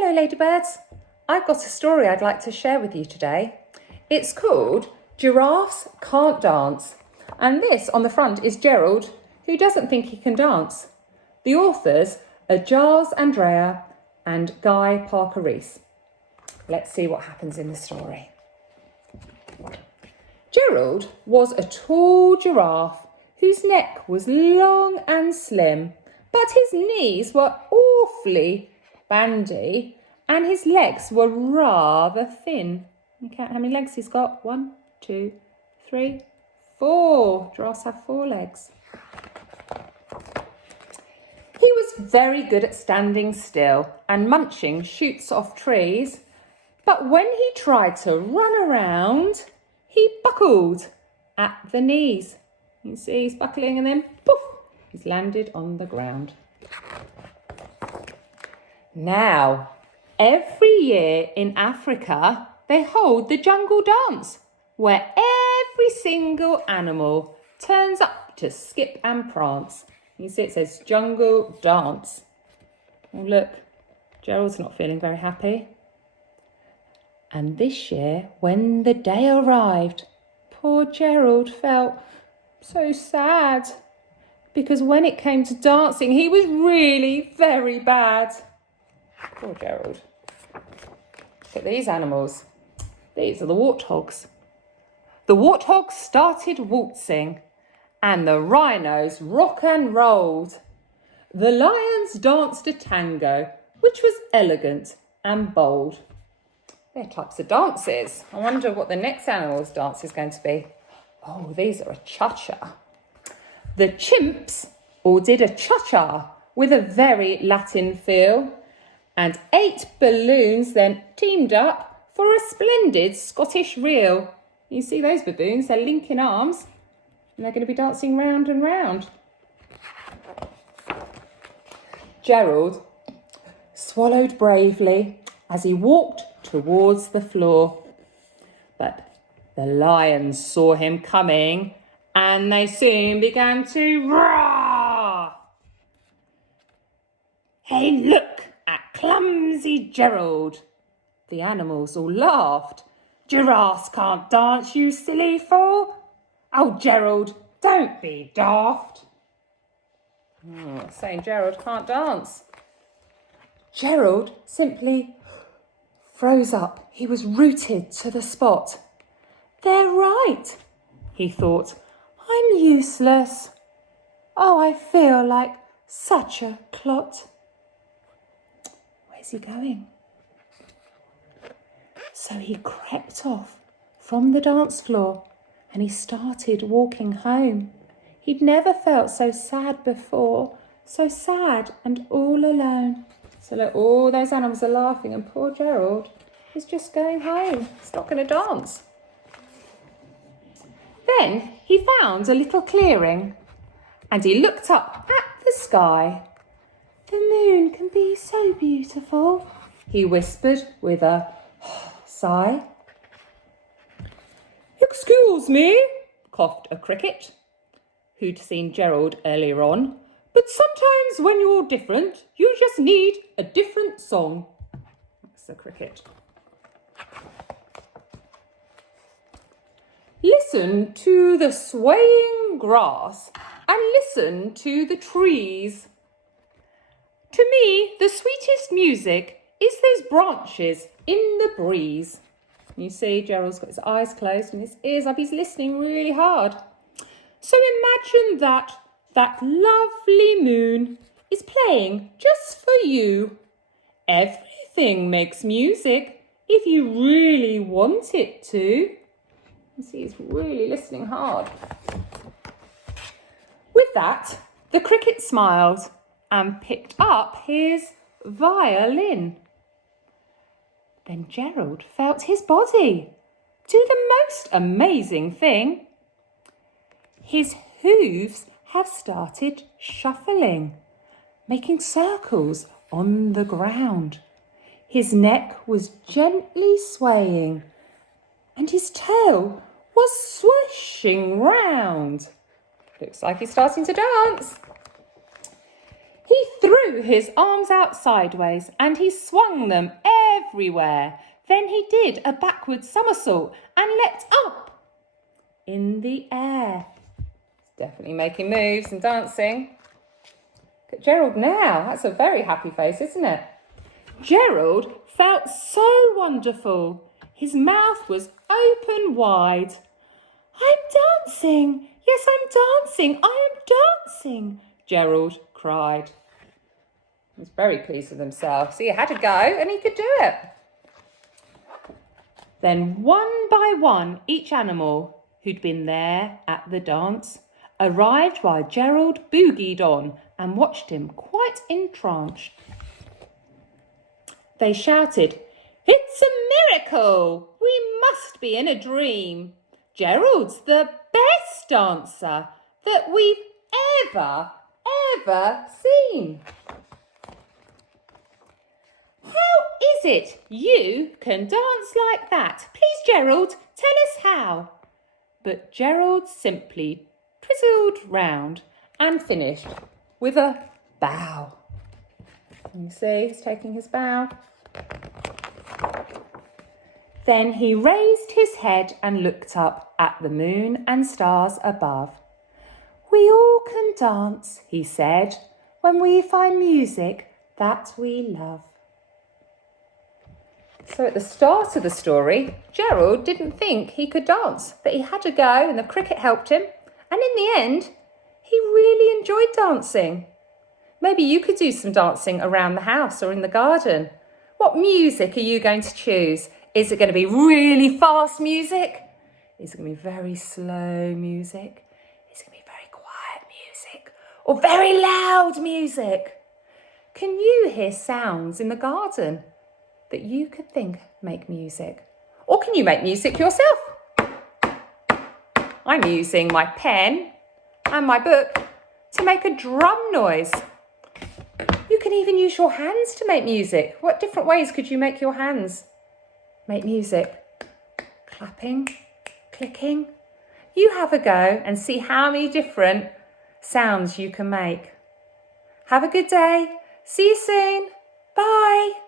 Hello ladybirds, I've got a story I'd like to share with you today. It's called Giraffes Can't Dance, and this on the front is Gerald, who doesn't think he can dance. The authors are Giles, Andreas and Guy Parker-Rees. Let's see what happens in the story. Gerald was a tall giraffe whose neck was long and slim, but his knees were awfully bandy and his legs were rather thin. You count how many legs he's got? 1, 2, 3, 4. Giraffes have 4 legs. He was very good at standing still and munching shoots off trees, but when he tried to run around, he buckled at the knees. You can see he's buckling and then poof, he's landed on the ground. Now, every year in Africa, they hold the jungle dance, where every single animal turns up to skip and prance. You see it says jungle dance. Oh look, Gerald's not feeling very happy. And this year, when the day arrived, poor Gerald felt so sad, because when it came to dancing, he was really very bad. Poor Gerald. Look at these animals. These are the warthogs. The warthogs started waltzing, and the rhinos rock and rolled. The lions danced a tango, which was elegant and bold. They're types of dances. I wonder what the next animal's dance is going to be. Oh, these are a cha-cha. The chimps all did a cha-cha with a very Latin feel, and 8 balloons then teamed up for a splendid Scottish reel. You see those baboons, they're linking arms, and they're going to be dancing round and round. Gerald swallowed bravely as he walked towards the floor. But the lions saw him coming and they soon began to roar. Hey, look at clumsy Gerald. The animals all laughed. Giraffes can't dance, you silly fool. Oh, Gerald, don't be daft. Saying Gerald can't dance. Gerald simply froze up. He was rooted to the spot. They're right, he thought. I'm useless. Oh, I feel like such a clot. Where's he going? So he crept off from the dance floor and he started walking home. He'd never felt so sad before, so sad and all alone. So look, all those animals are laughing and poor Gerald is just going home. He's not going to dance. Then he found a little clearing and he looked up at the sky. The moon can be so beautiful, he whispered with a sigh. Excuse me, coughed a cricket, who'd seen Gerald earlier on, but sometimes when you're different, you just need a different song. That's the cricket. Listen to the swaying grass and listen to the trees. To me, the sweetest music is those branches in the breeze. You see, Gerald's got his eyes closed and his ears up. He's listening really hard. So imagine that lovely moon is playing just for you. Everything makes music if you really want it to. You see, he's really listening hard. With that, the cricket smiled and picked up his violin. Then Gerald felt his body do the most amazing thing. His hooves have started shuffling, making circles on the ground. His neck was gently swaying and his tail was swishing round. Looks like he's starting to dance. He threw his arms out sideways and he swung them everywhere. Then he did a backward somersault and leapt up in the air. He's definitely making moves and dancing. Look at Gerald now. That's a very happy face, isn't it? Gerald felt so wonderful. His mouth was open wide. I'm dancing. Yes, I'm dancing. I am dancing, Gerald cried. He was very pleased with himself. So he had a go and he could do it. Then one by one, each animal who'd been there at the dance arrived while Gerald boogied on and watched him quite entranced. They shouted, "It's a miracle! We must be in a dream. Gerald's the best dancer that we've ever seen. How is it you can dance like that? Please, Gerald, tell us how." But Gerald simply twizzled round and finished with a bow. Can you see he's taking his bow? Then he raised his head and looked up at the moon and stars above. "We all can dance," he said, "when we find music that we love." So at the start of the story, Gerald didn't think he could dance, but he had a go and the cricket helped him. And in the end, he really enjoyed dancing. Maybe you could do some dancing around the house or in the garden. What music are you going to choose? Is it going to be really fast music? Is it going to be very slow music? Is it going to be very quiet music? Or very loud music? Can you hear sounds in the garden that you could think make music? Or can you make music yourself? I'm using my pen and my book to make a drum noise. You can even use your hands to make music. What different ways could you make your hands make music? Clapping, clicking. You have a go and see how many different sounds you can make. Have a good day. See you soon. Bye.